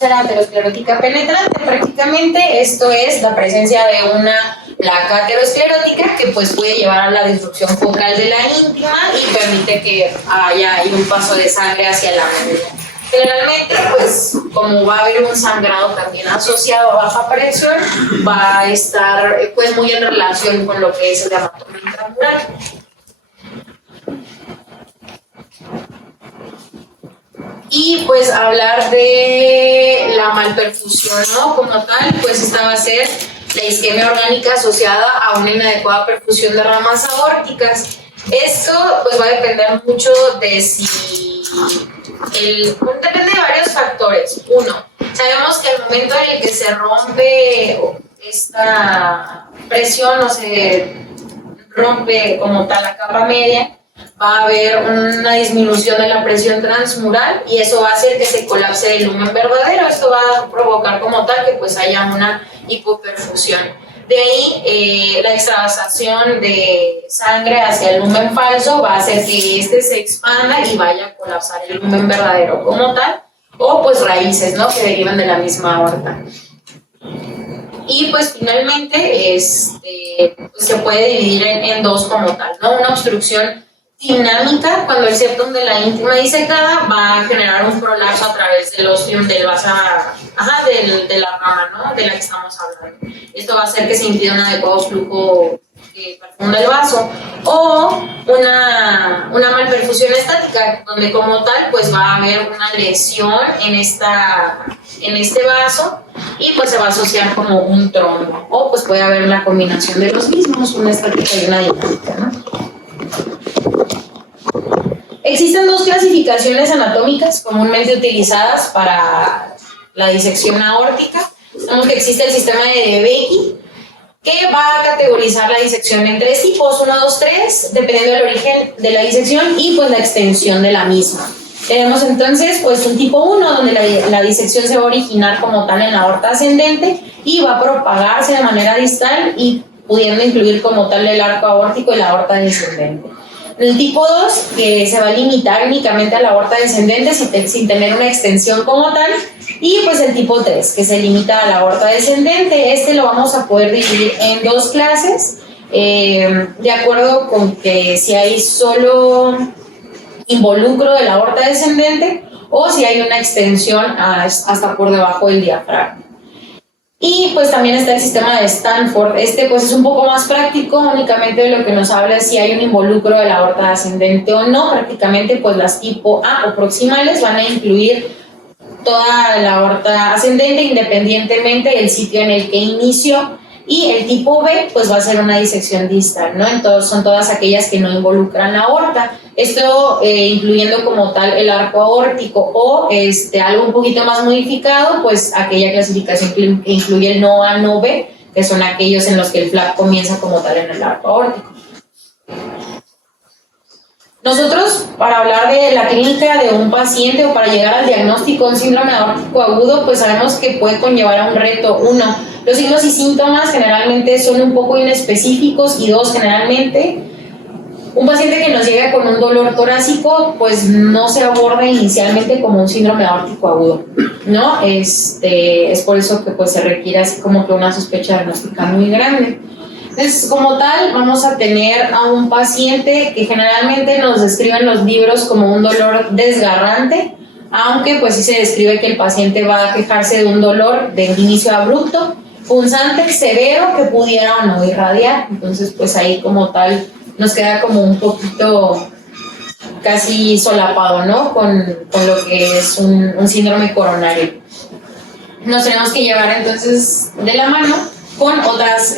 aterosclerótica penetrante. Prácticamente esto es la presencia de una placa aterosclerótica que pues puede llevar a la disrupción focal de la íntima y permite que haya un paso de sangre hacia la médula. Generalmente, pues, como va a haber un sangrado también asociado a baja presión, va a estar pues muy en relación con lo que es el hematoma intramural. Y pues hablar de la malperfusión, ¿no? Como tal, pues esta va a ser la isquemia orgánica asociada a una inadecuada perfusión de ramas aórticas. Esto pues va a depender mucho de si depende de varios factores. Uno, sabemos que al momento en el que se rompe esta presión o se rompe como tal la capa media, va a haber una disminución de la presión transmural y eso va a hacer que se colapse el lumen verdadero. Esto va a provocar como tal que pues haya una hipoperfusión. De ahí la extravasación de sangre hacia el lumen falso va a hacer que este se expanda y vaya a colapsar el lumen verdadero como tal, o pues raíces, ¿no?, que derivan de la misma aorta. Y pues finalmente pues se puede dividir en dos como tal, ¿no? Una obstrucción dinámica, cuando el septum de la íntima disecada va a generar un prolapso a través del ostium de la rama, ¿no?, de la que estamos hablando. Esto va a hacer que se impida un adecuado flujo profundo del vaso. O una malperfusión estática, donde como tal pues va a haber una lesión en este vaso y pues se va a asociar como un trombo. O pues puede haber la combinación de los mismos, una estática y una dinámica, ¿no? Existen dos clasificaciones anatómicas comúnmente utilizadas para la disección aórtica. Sabemos que existe el sistema de Becky, que va a categorizar la disección en tres tipos, 1, 2, 3, dependiendo del origen de la disección y pues la extensión de la misma. Tenemos entonces pues un tipo 1, donde la disección se va a originar como tal en la aorta ascendente y va a propagarse de manera distal y pudiendo incluir como tal el arco aórtico y la aorta descendente. El tipo 2, que se va a limitar únicamente a la aorta descendente sin tener una extensión como tal, y pues el tipo 3, que se limita a la aorta descendente. Este lo vamos a poder dividir en dos clases, de acuerdo con que si hay solo involucro de la aorta descendente o si hay una extensión hasta por debajo del diafragma. Y pues también está el sistema de Stanford. Pues es un poco más práctico, únicamente de lo que nos habla es si hay un involucro de la aorta ascendente o no. Prácticamente pues las tipo A o proximales van a incluir toda la aorta ascendente independientemente del sitio en el que inició, y el tipo B pues va a ser una disección distal, ¿no? Entonces son todas aquellas que no involucran la aorta. Esto incluyendo como tal el arco aórtico o algo un poquito más modificado, pues aquella clasificación que incluye el no A, no B, que son aquellos en los que el flap comienza como tal en el arco aórtico. Nosotros, para hablar de la clínica de un paciente o para llegar al diagnóstico de un síndrome aórtico agudo, pues sabemos que puede conllevar a un reto. 1, los signos y síntomas generalmente son un poco inespecíficos, y 2, generalmente un paciente que nos llega con un dolor torácico pues no se aborda inicialmente como un síndrome aórtico agudo, ¿no? Es por eso que pues se requiere así como que una sospecha diagnóstica muy grande. Entonces, como tal, vamos a tener a un paciente que generalmente nos describen los libros como un dolor desgarrante, aunque pues sí se describe que el paciente va a quejarse de un dolor de inicio abrupto, punzante, severo, que pudiera o no irradiar. Entonces, pues ahí como tal nos queda como un poquito casi solapado, ¿no?, con lo que es un síndrome coronario. Nos tenemos que llevar entonces de la mano con otras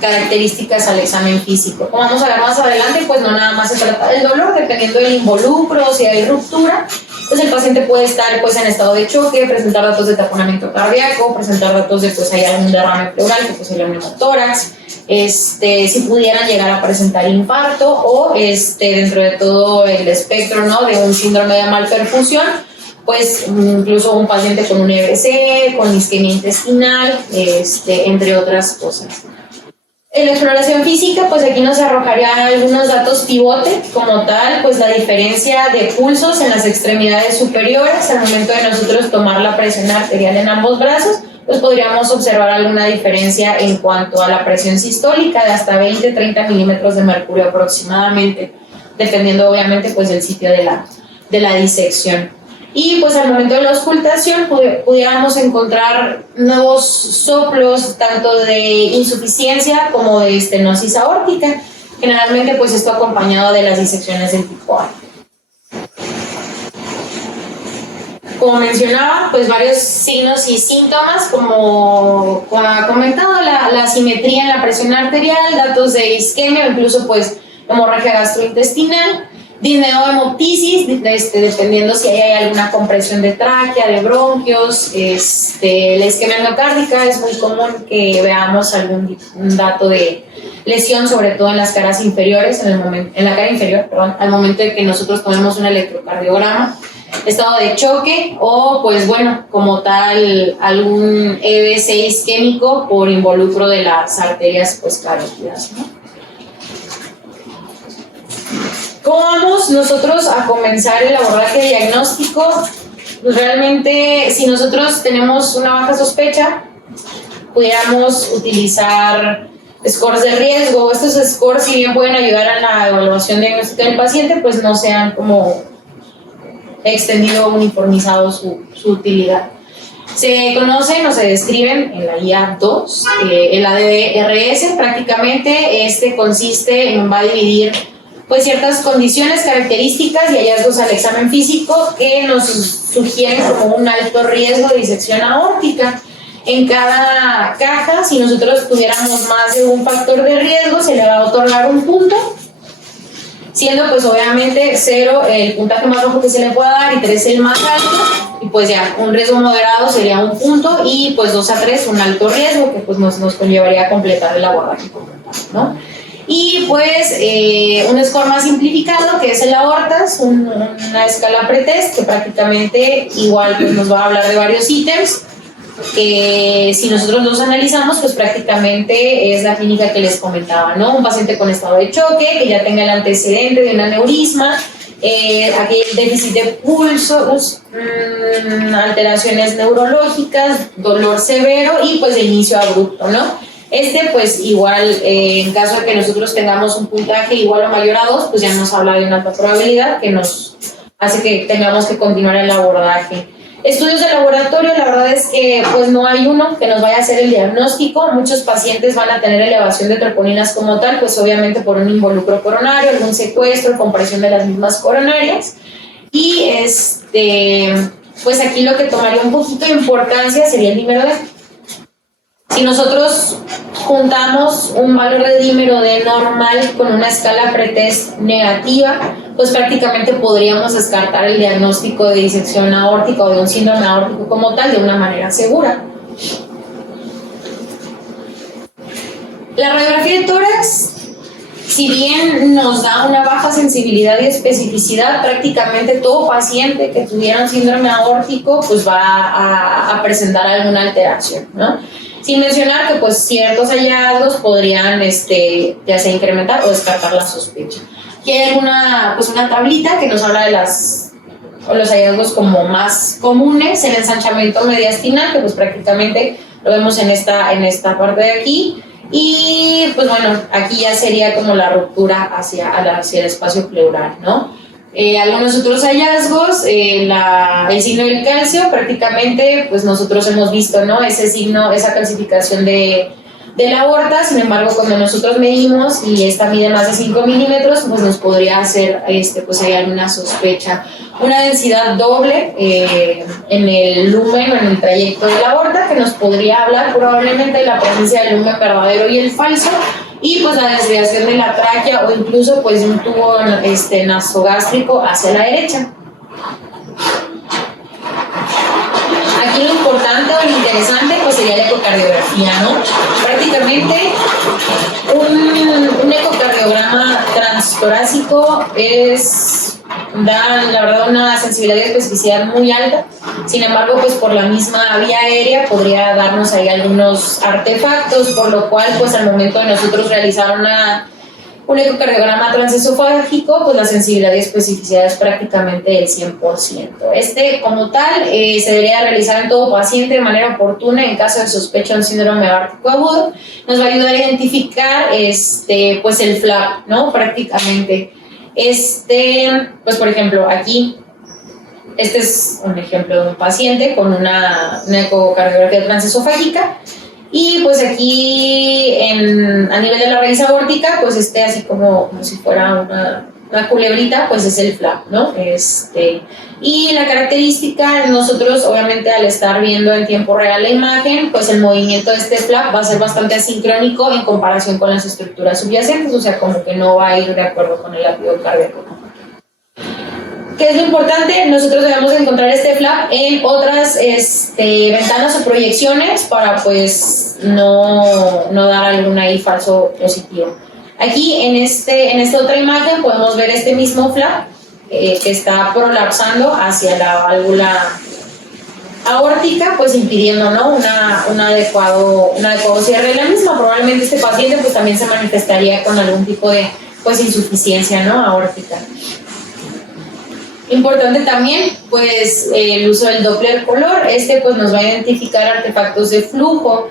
características al examen físico. Como vamos a ver más adelante, pues no nada más se trata del dolor, dependiendo del involucro o si hay ruptura, pues el paciente puede estar pues en estado de choque, presentar datos de taponamiento cardíaco, presentar datos de pues hay algún derrame pleural, que pues hay un neumotórax, si pudieran llegar a presentar infarto o dentro de todo el espectro, ¿no?, de un síndrome de malperfusión, pues incluso un paciente con un EBC, con isquemia intestinal, entre otras cosas. En la exploración física, pues aquí nos arrojaría algunos datos pivote, como tal, pues la diferencia de pulsos en las extremidades superiores al momento de nosotros tomar la presión arterial en ambos brazos, pues podríamos observar alguna diferencia en cuanto a la presión sistólica de hasta 20-30 milímetros de mercurio aproximadamente, dependiendo obviamente pues del sitio de la disección. Y pues al momento de la auscultación pudiéramos encontrar nuevos soplos tanto de insuficiencia como de estenosis aórtica, generalmente pues esto acompañado de las disecciones del tipo A. Como mencionaba, pues varios signos y síntomas, como ha comentado, la asimetría en la presión arterial, datos de isquemia, incluso pues hemorragia gastrointestinal, disneo de hemoptisis, dependiendo si hay alguna compresión de tráquea, de bronquios, la isquemia miocárdica, es muy común que veamos algún dato de lesión, sobre todo en las caras inferiores, en la cara inferior, perdón, al momento de que nosotros tomemos un electrocardiograma, estado de choque o, pues bueno, como tal, algún EBC isquémico por involucro de las arterias pues carótidas, ¿no? ¿Cómo vamos nosotros a comenzar el abordaje diagnóstico? Pues realmente, si nosotros tenemos una baja sospecha, pudiéramos utilizar scores de riesgo. Estos scores, si bien pueden ayudar a la evaluación diagnóstica del paciente, pues no se han como extendido o uniformizado su utilidad. Se conocen o se describen en la guía 2, el ADRS, prácticamente consiste va a dividir pues ciertas condiciones, características y hallazgos al examen físico que nos sugieren como un alto riesgo de disección aórtica. En cada caja, si nosotros tuviéramos más de un factor de riesgo, se le va a otorgar un punto, siendo pues obviamente 0 el puntaje más bajo que se le pueda dar y 3 el más alto, y pues ya un riesgo moderado sería un punto y pues 2 a 3 un alto riesgo que pues nos conllevaría a completar el abordaje completo, ¿no? Y pues un score más simplificado que es el aortas, una escala pretest que prácticamente igual pues nos va a hablar de varios ítems que si nosotros los analizamos pues prácticamente es la clínica que les comentaba, ¿no? Un paciente con estado de choque que ya tenga el antecedente de un aneurisma, aquí el déficit de pulsos, alteraciones neurológicas, dolor severo y pues de inicio abrupto, ¿no? Pues igual, en caso de que nosotros tengamos un puntaje igual o mayor a 2, pues ya nos habla de una alta probabilidad que nos hace que tengamos que continuar el abordaje. Estudios de laboratorio, la verdad es que pues no hay uno que nos vaya a hacer el diagnóstico. Muchos pacientes van a tener elevación de troponinas como tal, pues obviamente por un involucro coronario, algún secuestro, compresión de las mismas coronarias. Y pues aquí lo que tomaría un poquito de importancia sería el dímero D. Si nosotros juntamos un valor de dímero D normal con una escala pretest negativa, pues prácticamente podríamos descartar el diagnóstico de disección aórtica o de un síndrome aórtico como tal de una manera segura. La radiografía de tórax, si bien nos da una baja sensibilidad y especificidad, prácticamente todo paciente que tuviera un síndrome aórtico pues va a presentar alguna alteración, ¿no? Sin mencionar que pues ciertos hallazgos podrían ya sea incrementar o descartar la sospecha. Aquí hay una tablita que nos habla de los hallazgos como más comunes, el ensanchamiento mediastinal, que pues prácticamente lo vemos en esta parte de aquí, y pues bueno, aquí ya sería como la ruptura hacia el espacio pleural, ¿no? Algunos otros hallazgos, el signo del calcio, prácticamente pues nosotros hemos visto, ¿no? Ese signo, esa calcificación de la aorta. Sin embargo, cuando nosotros medimos y esta mide más de 5 milímetros, pues nos podría hacer, pues hay alguna sospecha. Una densidad doble en el lumen o en el trayecto de la aorta, que nos podría hablar probablemente de la presencia del lumen verdadero y el falso, y pues la desviación de la tráquea o incluso pues de un tubo nasogástrico hacia la derecha. Aquí lo importante o lo interesante pues sería la ecocardiografía, ¿no? Prácticamente un ecocardiograma transtorácico da la verdad una sensibilidad y especificidad muy alta Sin embargo, pues por la misma vía aérea podría darnos ahí algunos artefactos, por lo cual pues al momento de nosotros realizar un ecocardiograma transesofágico, pues la sensibilidad y especificidad es prácticamente del 100%. Como tal, se debería realizar en todo paciente de manera oportuna en caso de sospecha de un síndrome aórtico agudo. Nos va a ayudar a identificar pues el flap, ¿no? Prácticamente. Pues por ejemplo, aquí, este es un ejemplo de un paciente con una ecocardiografía transesofágica. Y pues aquí a nivel de la raíz aórtica, pues así como si fuera una culebrita, pues es el flap, ¿no? Y la característica, nosotros obviamente al estar viendo en tiempo real la imagen, pues el movimiento de este flap va a ser bastante asincrónico en comparación con las estructuras subyacentes, o sea, como que no va a ir de acuerdo con el latido cardíaco. ¿Qué es lo importante? Nosotros debemos encontrar este flap en otras ventanas o proyecciones para pues no dar algún ahí falso positivo. Aquí en esta otra imagen podemos ver este mismo flap que está prolapsando hacia la válvula aórtica, pues impidiendo, ¿no? un adecuado cierre de la misma. Probablemente este paciente pues también se manifestaría con algún tipo de pues insuficiencia, ¿no? Aórtica. Importante también, pues, el uso del Doppler color. Pues nos va a identificar artefactos de flujo.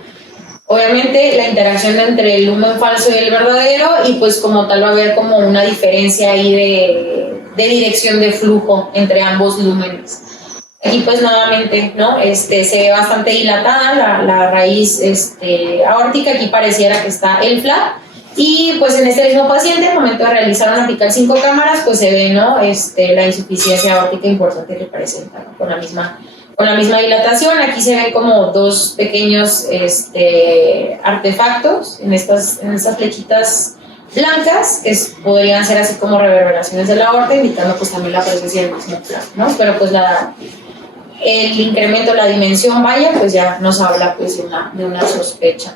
Obviamente, la interacción entre el lumen falso y el verdadero, y pues como tal va a haber como una diferencia ahí de dirección de flujo entre ambos lúmenes. Aquí pues nuevamente, ¿no? Se ve bastante dilatada la raíz aórtica. Aquí pareciera que está el flap. Y pues en este mismo paciente, al momento de realizar una apical 5 cámaras, pues se ve, ¿no? La insuficiencia aórtica importante que presenta, ¿no? Con la misma dilatación. Aquí se ven como dos pequeños artefactos en estas flechitas blancas, que podrían ser así como reverberaciones de la aorta, indicando pues también la presencia del mismo flap, ¿no? Pero pues el incremento, la dimensión, pues ya nos habla pues de una sospecha.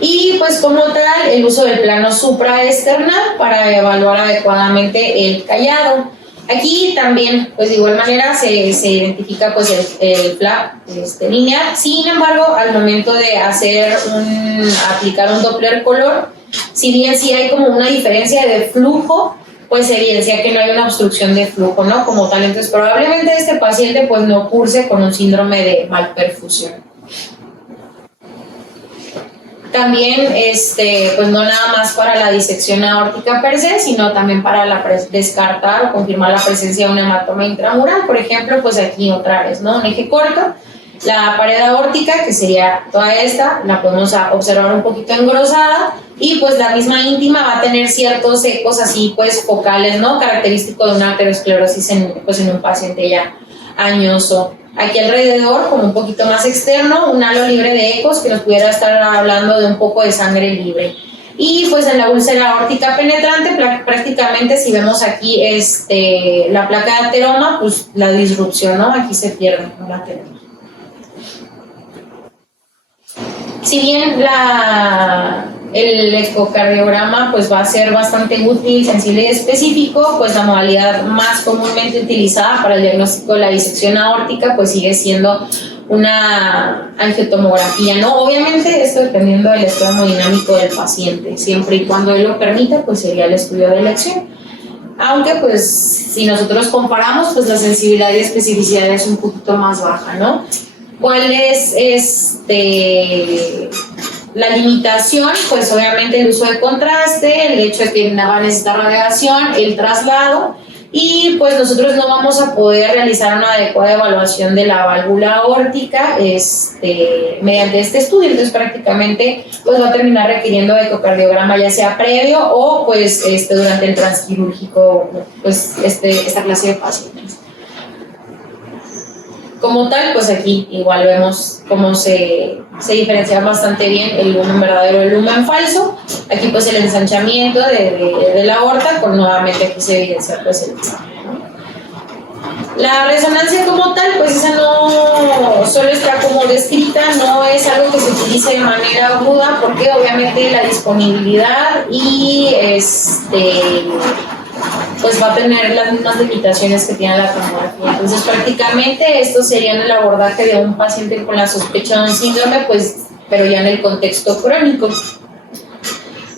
Y pues como tal, el uso del plano supraesternal para evaluar adecuadamente el callado. Aquí también, pues de igual manera, se identifica pues el flap lineal. Sin embargo, al momento de aplicar un Doppler color, si bien sí hay como una diferencia de flujo, pues evidencia que no hay una obstrucción de flujo, ¿no? Como tal, entonces probablemente este paciente pues no curse con un síndrome de malperfusión. También, pues no nada más para la disección aórtica per se, sino también para descartar o confirmar la presencia de un hematoma intramural. Por ejemplo, pues aquí otra vez, ¿no? Un eje corto, la pared aórtica, que sería toda esta, la podemos observar un poquito engrosada, y pues la misma íntima va a tener ciertos ecos así, pues focales, ¿no? Característico de una arteriosclerosis en un paciente ya añoso. Aquí alrededor, como un poquito más externo, un halo libre de ecos que nos pudiera estar hablando de un poco de sangre libre. Y pues en la úlcera aórtica penetrante, prácticamente si vemos aquí la placa de ateroma, pues la disrupción, ¿no? Aquí se pierde, no la tenemos. Si bien el ecocardiograma pues va a ser bastante útil, sensible y específico, pues la modalidad más comúnmente utilizada para el diagnóstico de la disección aórtica pues sigue siendo una angiotomografía, ¿no? Obviamente esto dependiendo del estado hemodinámico del paciente, siempre y cuando él lo permita, pues sería el estudio de elección. Aunque pues si nosotros comparamos, pues la sensibilidad y especificidad es un poquito más baja, ¿no? ¿Cuál es la limitación? Pues obviamente el uso de contraste, el hecho de que va a necesitar radiación, el traslado, y pues nosotros no vamos a poder realizar una adecuada evaluación de la válvula aórtica mediante este estudio. Entonces prácticamente pues va a terminar requiriendo ecocardiograma ya sea previo o pues durante el transquirúrgico, pues esta clase de pacientes. Como tal, pues aquí igual vemos cómo se diferencia bastante bien el lumen verdadero del lumen falso. Aquí pues el ensanchamiento de la aorta, con nuevamente aquí se evidencia pues el examen. La resonancia como tal, pues esa no solo está como descrita, no es algo que se utilice de manera aguda, porque obviamente la disponibilidad y pues pues va a tener las mismas limitaciones que tiene la tomografía. Entonces, prácticamente esto sería en el abordaje de un paciente con la sospecha de un síndrome, pues, pero ya en el contexto crónico.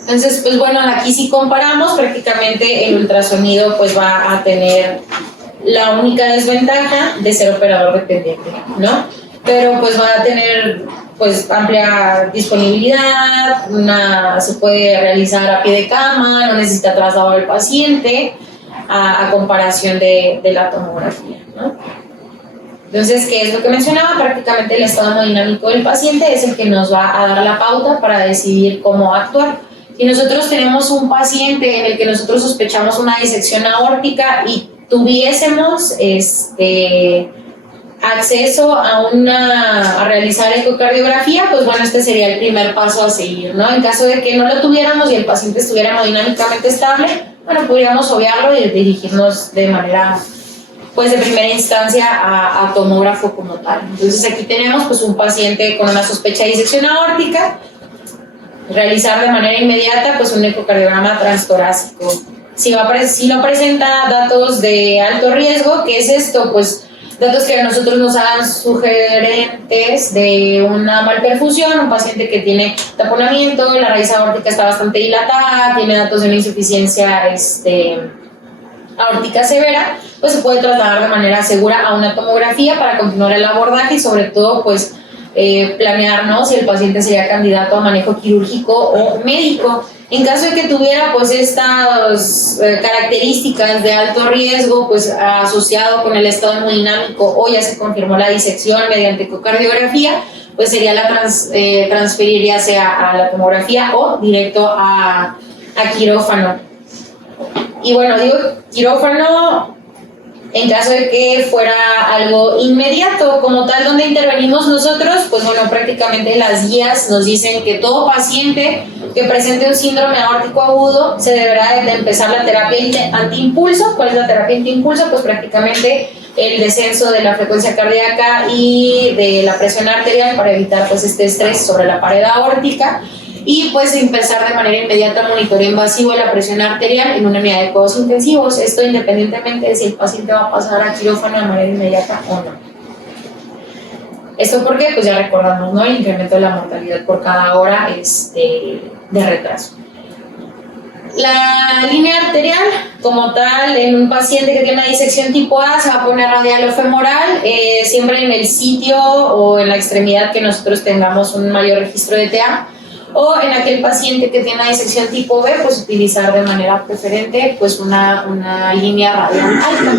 Entonces, pues bueno, aquí si comparamos, prácticamente el ultrasonido pues va a tener la única desventaja de ser operador dependiente, ¿no? Pero pues va a tener pues amplia disponibilidad, se puede realizar a pie de cama, no necesita traslado del paciente, a comparación de la tomografía, ¿no? Entonces, ¿qué es lo que mencionaba? Prácticamente el estado hemodinámico del paciente es el que nos va a dar la pauta para decidir cómo actuar. Si nosotros tenemos un paciente en el que nosotros sospechamos una disección aórtica y tuviésemos acceso a realizar ecocardiografía, pues bueno, este sería el primer paso a seguir, ¿no? En caso de que no lo tuviéramos y el paciente estuviera hemodinámicamente estable, bueno, podríamos obviarlo y dirigirnos de manera, pues de primera instancia a tomógrafo como tal. Entonces aquí tenemos pues un paciente con una sospecha de disección aórtica, realizar de manera inmediata pues un ecocardiograma transtorácico. Si no presenta datos de alto riesgo, ¿qué es esto? Pues datos que a nosotros nos hagan sugerentes de una malperfusión, un paciente que tiene taponamiento, la raíz aórtica está bastante dilatada, tiene datos de una insuficiencia aórtica severa, pues se puede trasladar de manera segura a una tomografía para continuar el abordaje y sobre todo pues planear, ¿no?, si el paciente sería candidato a manejo quirúrgico o médico. En caso de que tuviera pues estas características de alto riesgo, pues asociado con el estado hemodinámico o ya se confirmó la disección mediante ecocardiografía, pues sería transferir ya sea a la tomografía o directo a quirófano. Y bueno, digo quirófano en caso de que fuera algo inmediato, como tal, donde intervenimos nosotros, pues bueno, prácticamente las guías nos dicen que todo paciente que presente un síndrome aórtico agudo se deberá de empezar la terapia antiimpulso. ¿Cuál es la terapia antiimpulso? Pues prácticamente el descenso de la frecuencia cardíaca y de la presión arterial para evitar pues este estrés sobre la pared aórtica. Y pues empezar de manera inmediata monitoreo invasivo de la presión arterial en una unidad de cuidados intensivos, esto independientemente de si el paciente va a pasar a quirófano de manera inmediata o no. ¿Esto por qué? Pues ya recordamos, ¿no?, el incremento de la mortalidad por cada hora de retraso. La línea arterial, como tal, en un paciente que tiene una disección tipo A, se va a poner radial o femoral, siempre en el sitio o en la extremidad que nosotros tengamos un mayor registro de TA. O en aquel paciente que tiene una disección tipo B, pues utilizar de manera preferente pues una línea radial alta.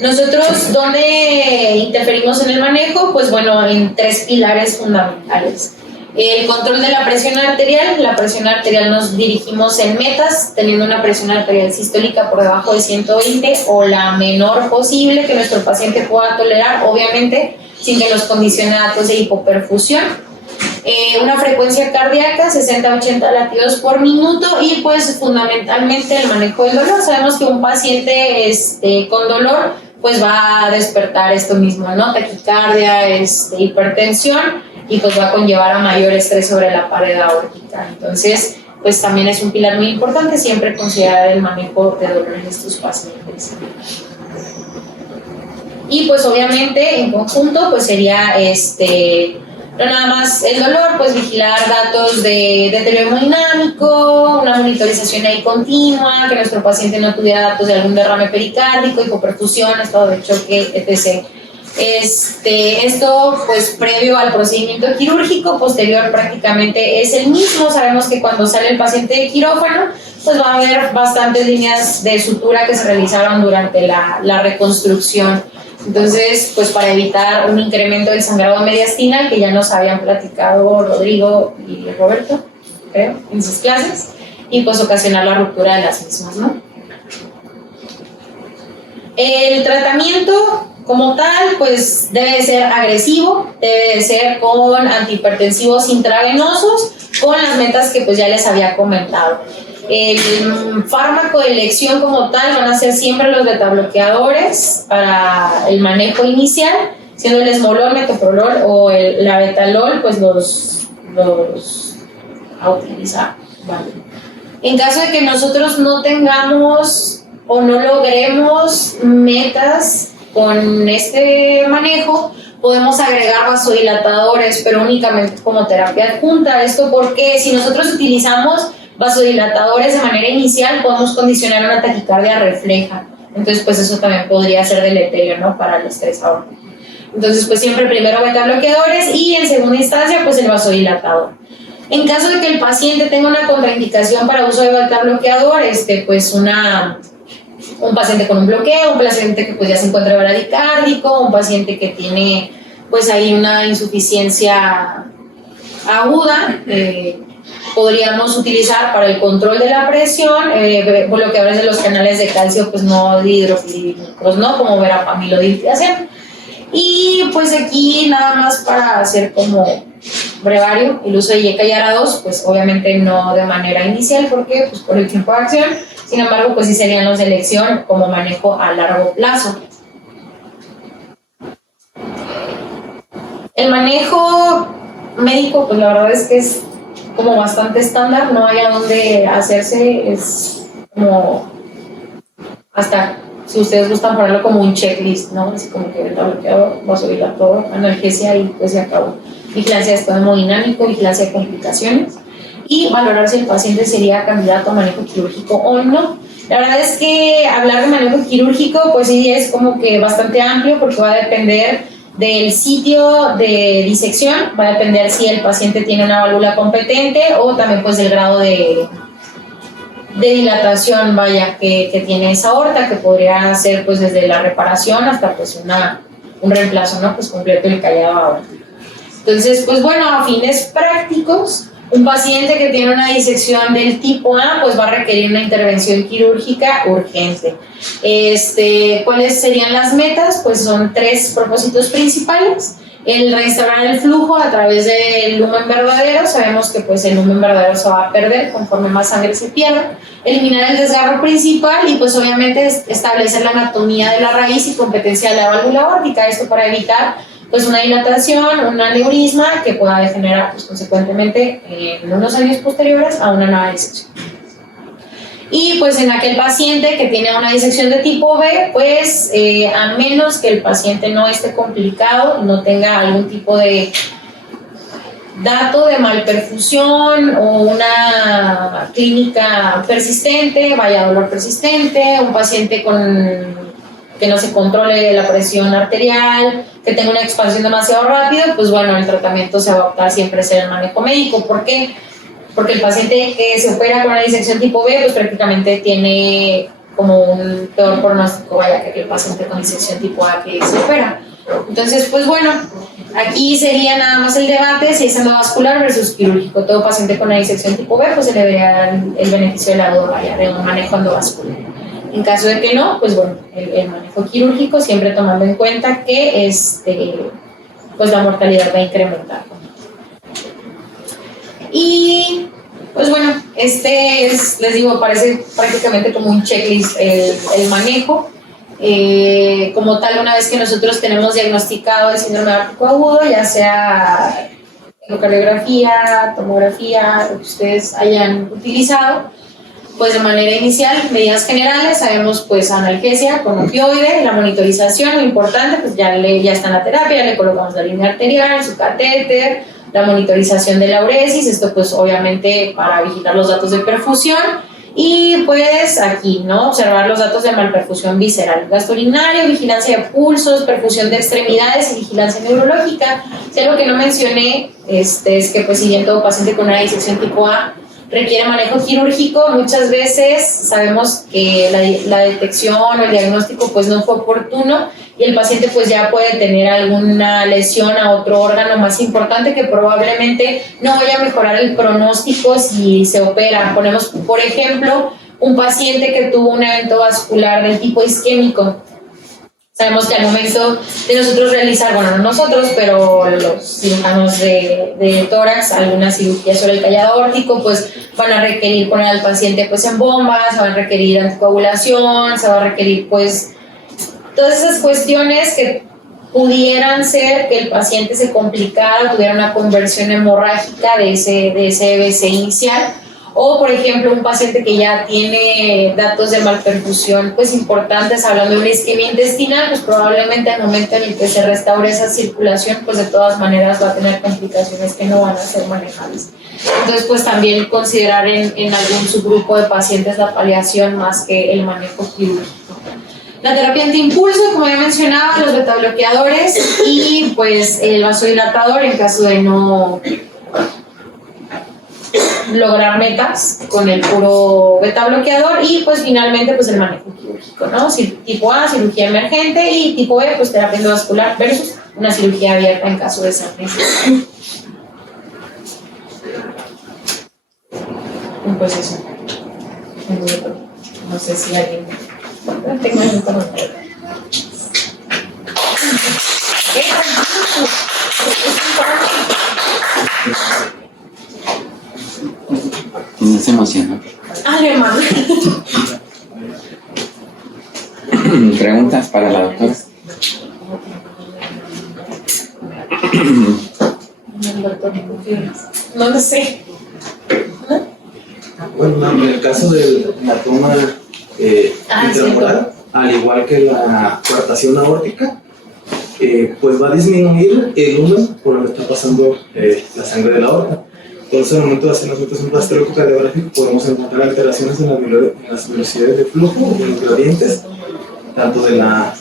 Nosotros, ¿dónde interferimos en el manejo? Pues bueno, en tres pilares fundamentales. El control de la presión arterial nos dirigimos en metas, teniendo una presión arterial sistólica por debajo de 120 o la menor posible que nuestro paciente pueda tolerar, obviamente sin que nos condicione datos de hipoperfusión. Una frecuencia cardíaca 60-80 latidos por minuto y pues fundamentalmente el manejo del dolor. Sabemos que un paciente con dolor pues va a despertar esto mismo, ¿no?, taquicardia, hipertensión, y pues va a conllevar a mayor estrés sobre la pared aórtica. Entonces pues también es un pilar muy importante siempre considerar el manejo de dolor en estos pacientes. Y pues obviamente en conjunto pues sería no nada más el dolor, pues vigilar datos de deterioro hemodinámico, una monitorización ahí continua, que nuestro paciente no tuviera datos de algún derrame pericárdico, hipoperfusión, estado de choque, etc. Esto pues previo al procedimiento quirúrgico, posterior prácticamente es el mismo. Sabemos que cuando sale el paciente de quirófano pues va a haber bastantes líneas de sutura que se realizaron durante la reconstrucción. Entonces, pues para evitar un incremento del sangrado mediastinal, que ya nos habían platicado Rodrigo y Roberto, creo, en sus clases, y pues ocasionar la ruptura de las mismas, ¿no? El tratamiento como tal, pues debe ser agresivo, debe ser con antihipertensivos intravenosos, con las metas que pues ya les había comentado. El fármaco de elección como tal van a ser siempre los betabloqueadores para el manejo inicial, siendo el esmolol, metoprolol o el labetalol, pues los a utilizar, ¿vale? En caso de que nosotros no tengamos o no logremos metas con este manejo, podemos agregar vasodilatadores, pero únicamente como terapia adjunta. Esto porque si nosotros utilizamos vasodilatadores de manera inicial, podemos condicionar una taquicardia refleja. Entonces, pues eso también podría ser deleterio, ¿no? Para el estrés aórtico. Entonces, pues siempre primero beta bloqueadores y en segunda instancia, pues el vasodilatador. En caso de que el paciente tenga una contraindicación para uso de beta bloqueador, pues un paciente con un bloqueo, un paciente que pues ya se encuentra bradicárdico, un paciente que tiene pues ahí una insuficiencia aguda, podríamos utilizar para el control de la presión bloqueadores de los canales de calcio, pues no dihidroxipyridínicos, ¿no? Como verapamilodiptiacem. Y pues aquí nada más para hacer como brevario, el uso de YECA y ARA2, pues obviamente no de manera inicial, porque pues por el tiempo de acción, sin embargo, pues sí serían los de elección como manejo a largo plazo. El manejo médico, pues la verdad es que es como bastante estándar, no hay a dónde hacerse, es como hasta si ustedes gustan ponerlo como un checklist, ¿no? Así como que el bloqueador, vasodilatador, analgesia y pues se acabó. Vigilancia de estado hemodinámico, vigilancia de complicaciones y valorar si el paciente sería candidato a manejo quirúrgico o no. La verdad es que hablar de manejo quirúrgico pues sí es como que bastante amplio porque va a depender del sitio de disección, va a depender si el paciente tiene una válvula competente o también pues del grado de dilatación, vaya, que tiene esa aorta, que podría ser pues desde la reparación hasta pues un reemplazo, ¿no? Pues completo del callado aórtico. Entonces, pues bueno, a fines prácticos, un paciente que tiene una disección del tipo A, pues va a requerir una intervención quirúrgica urgente. ¿Cuáles serían las metas? Pues son 3 propósitos principales. El restaurar el flujo a través del lumen verdadero, sabemos que pues el lumen verdadero se va a perder conforme más sangre se pierda, eliminar el desgarro principal y pues obviamente establecer la anatomía de la raíz y competencia de la válvula aórtica, esto para evitar pues una dilatación, un aneurisma que pueda degenerar pues consecuentemente en unos años posteriores a una nueva disección. Y pues en aquel paciente que tiene una disección de tipo B, pues a menos que el paciente no esté complicado, no tenga algún tipo de dato de malperfusión o una clínica persistente, vaya dolor persistente, un paciente que no se controle la presión arterial, que tenga una expansión demasiado rápida, pues bueno, el tratamiento se va a optar siempre a ser el manejo médico. ¿Por qué? Porque el paciente que se opera con una disección tipo B, pues prácticamente tiene como un peor pronóstico, vaya, que el paciente con disección tipo A que se opera. Entonces, pues bueno, aquí sería nada más el debate si es endovascular versus quirúrgico. Todo paciente con una disección tipo B, pues se le vería el beneficio de la vaya, de un manejo endovascular. En caso de que no, pues bueno, el manejo quirúrgico, siempre tomando en cuenta que pues la mortalidad va a incrementar. Y pues bueno, les digo, parece prácticamente como un checklist el manejo. Como tal, una vez que nosotros tenemos diagnosticado el síndrome aórtico agudo, ya sea ecocardiografía, tomografía, lo que ustedes hayan utilizado, pues de manera inicial, medidas generales, sabemos pues analgesia con opioide, la monitorización, lo importante, pues ya está en la terapia, ya le colocamos la línea arterial, su catéter, la monitorización de la uresis, esto pues obviamente para vigilar los datos de perfusión y pues aquí, ¿no? Observar los datos de malperfusión visceral, gasto urinario, vigilancia de pulsos, perfusión de extremidades y vigilancia neurológica. Si algo que no mencioné es que pues si bien todo paciente con una disección tipo A requiere manejo quirúrgico, muchas veces sabemos que la detección o el diagnóstico pues no fue oportuno y el paciente pues ya puede tener alguna lesión a otro órgano más importante que probablemente no vaya a mejorar el pronóstico si se opera. Ponemos, por ejemplo, un paciente que tuvo un evento vascular del tipo isquémico. Sabemos que al momento de nosotros realizar, bueno, no nosotros, pero los cirujanos de tórax, alguna cirugía sobre el callado aórtico, pues van a requerir poner al paciente pues en bombas, se van a requerir anticoagulación, se va a requerir pues todas esas cuestiones que pudieran ser que el paciente se complicara, tuviera una conversión hemorrágica de ese EBC inicial, O, por ejemplo, un paciente que ya tiene datos de malperfusión pues importantes, hablando de una isquemia intestinal, pues probablemente al momento en el que se restaure esa circulación, pues de todas maneras va a tener complicaciones que no van a ser manejables. Entonces, pues también considerar en algún subgrupo de pacientes la paliación más que el manejo quirúrgico. La terapia antiimpulso, como ya mencionaba, los betabloqueadores y pues el vasodilatador en caso de no lograr metas con el puro beta bloqueador, y pues finalmente pues el manejo quirúrgico, ¿no? Tipo A, cirugía emergente, y tipo B, pues terapia endovascular versus una cirugía abierta en caso de ser necesario. Pues eso. No sé si alguien tengo un comentario. No se emociona. Alemán. Preguntas para la doctora. No lo sé. Bueno, en el caso de la toma intramural, al igual que la coartación aórtica, pues va a disminuir el número por donde está pasando la sangre de la aorta. Entonces, al momento de hacer nosotros un rastreo ecocardiográfico, podemos encontrar alteraciones en las velocidades de flujo, en los gradientes, tanto de la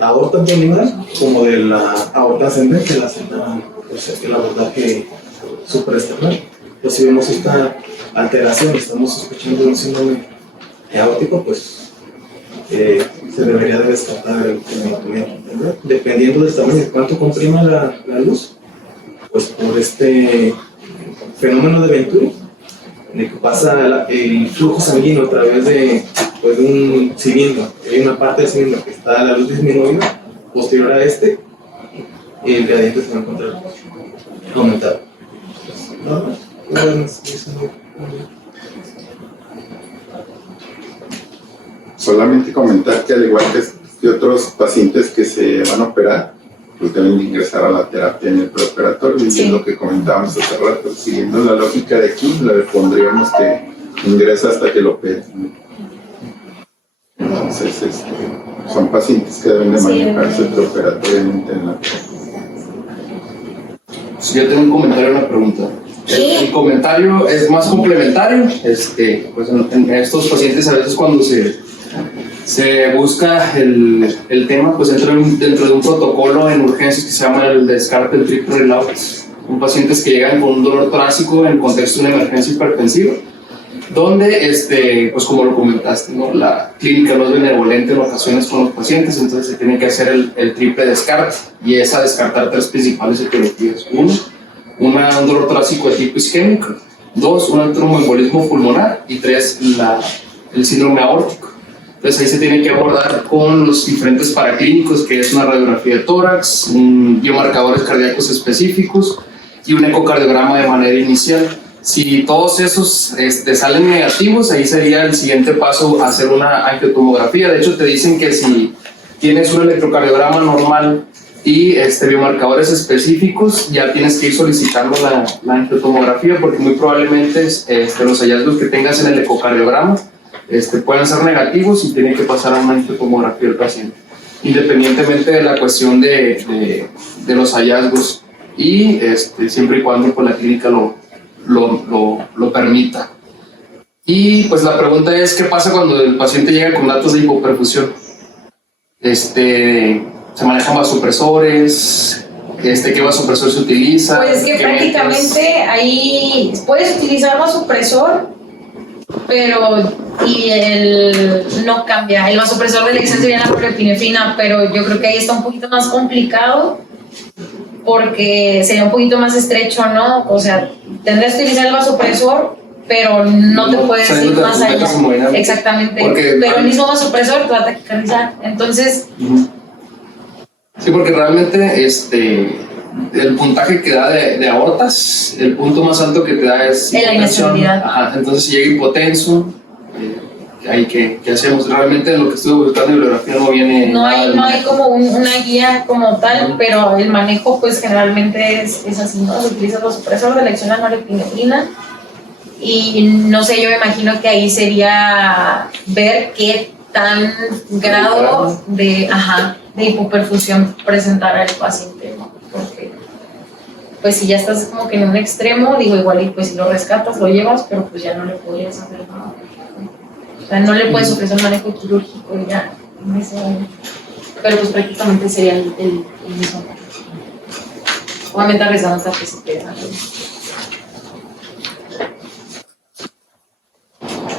aorta abdominal como de la aorta ascendente, el abordaje supraesternal. Entonces, si vemos esta alteración, estamos sospechando de un síndrome aórtico, pues se debería de descartar el tratamiento. Dependiendo del tamaño, de cuánto comprima la luz, pues por este fenómeno de Venturi, en el que pasa el flujo sanguíneo a través de un cilindro. Hay una parte del cilindro que está a la luz disminuida, posterior a este, y el gradiente se va a encontrar aumentado. ¿Normal? Solamente comentar que al igual que otros pacientes que se van a operar, pues deben de ingresar a la terapia en el preoperatorio, y es lo que comentábamos hace rato. Siguiendo la lógica de aquí, le pondríamos que ingresa hasta que lo operen. Entonces, son pacientes que deben de manejarse preoperatoriamente en la terapia. Si yo tengo un comentario y una pregunta. El comentario es más complementario. Pues en estos pacientes a veces cuando se busca el tema, pues entra dentro de un protocolo en urgencias que se llama el descarte del triple relapse. Son pacientes que llegan con un dolor torácico en contexto de una emergencia hipertensiva, donde, pues como lo comentaste, ¿no? La clínica no es benevolente en ocasiones con los pacientes, entonces se tiene que hacer el triple descarte, y es a descartar tres principales etiologías. Un dolor torácico de tipo isquémico, 2, un tromboembolismo pulmonar, y 3, el síndrome aórtico. Entonces ahí se tiene que abordar con los diferentes paraclínicos, que es una radiografía de tórax, biomarcadores cardíacos específicos y un ecocardiograma de manera inicial. Si todos esos salen negativos, ahí sería el siguiente paso hacer una angiotomografía. De hecho, te dicen que si tienes un electrocardiograma normal y biomarcadores específicos, ya tienes que ir solicitando la angiotomografía, porque muy probablemente los hallazgos que tengas en el ecocardiograma pueden ser negativos y tiene que pasar a una angiotomografía del paciente, independientemente de la cuestión de los hallazgos, y siempre y cuando pues, la clínica lo permita. Y pues la pregunta es, ¿qué pasa cuando el paciente llega con datos de hipoperfusión? ¿Se manejan vasopresores? ¿Qué vasopresor se utiliza? Pues es que prácticamente ahí puedes utilizar vasopresor, pero no cambia. El vasopresor de elección sería la propionefrina, pero yo creo que ahí está un poquito más complicado porque sería un poquito más estrecho, ¿no? O sea, tendrás que utilizar el vasopresor, pero no te puedes ir más allá. Exactamente. Pero el mismo vasopresor te va a taquicardizar. Entonces... Sí, porque realmente el puntaje que da de aortas, el punto más alto que te da es la inestabilidad. Ajá, entonces si llega hipotenso, ¿qué hacemos? Realmente en lo que estuve buscando en bibliografía no viene... No hay como una guía como tal, pero el manejo pues generalmente es así, ¿no? Se utiliza el vasopresor de elección a norepinefrina Y no sé, yo me imagino que ahí sería ver qué tan grado de hipoperfusión presentará el paciente, ¿no? Porque pues si ya estás como que en un extremo, digo, igual y pues si lo rescatas, lo llevas, pero pues ya no le podrías hacer nada. O sea, no le puedes ofrecer un manejo quirúrgico y ya, en ese momento. Pero pues prácticamente sería el mismo. Obviamente arriesgando hasta que se pierda.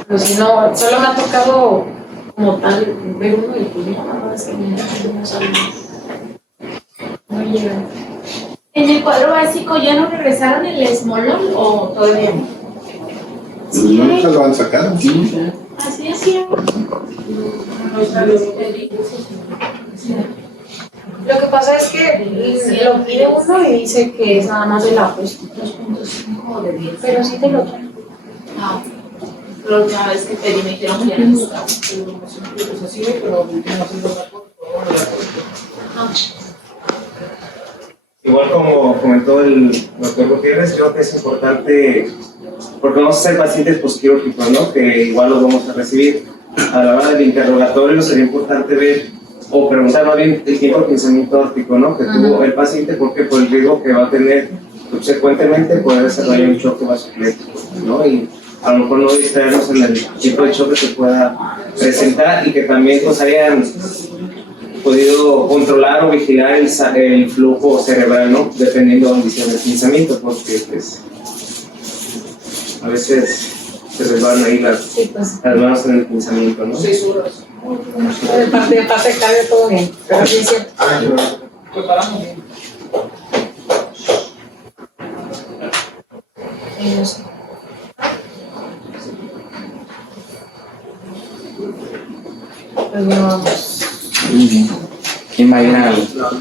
Pero si no, solo me ha tocado como tal ver uno y pues no, es que no sabía. No llega. ¿En el cuadro básico ya no regresaron el esmolol o todavía no? Nunca lo han sacado. Así decía. Lo que pasa es que lo pide uno y dice que es nada más de la apuesta. 2.5 de 10. Pero sí te lo trae. Ah, la última vez que pedí me dijeron que ya no estaba. Igual como comentó el doctor Gutiérrez, creo que es importante, porque vamos a ser pacientes posquirúrgicos, ¿no? Que igual los vamos a recibir. A la hora del interrogatorio sería importante ver o preguntar más bien el tiempo de pensamiento aórtico, ¿no? Que tuvo el paciente, porque por el riesgo que va a tener subsecuentemente puede desarrollar un choque vasoeléctrico, ¿no? Y a lo mejor no distraernos en el tipo de choque que pueda presentar y que también pues hayan podido controlar o vigilar el flujo cerebral, ¿no? Dependiendo de donde sea el pensamiento, porque pues a veces se resbalan ahí las manos en el pensamiento, ¿no? 6 horas. De parte cardio todo bien, pero sí es cierto. Preparamos bien. Pues bueno, vamos. Muy bien. ¿Quién va a ir al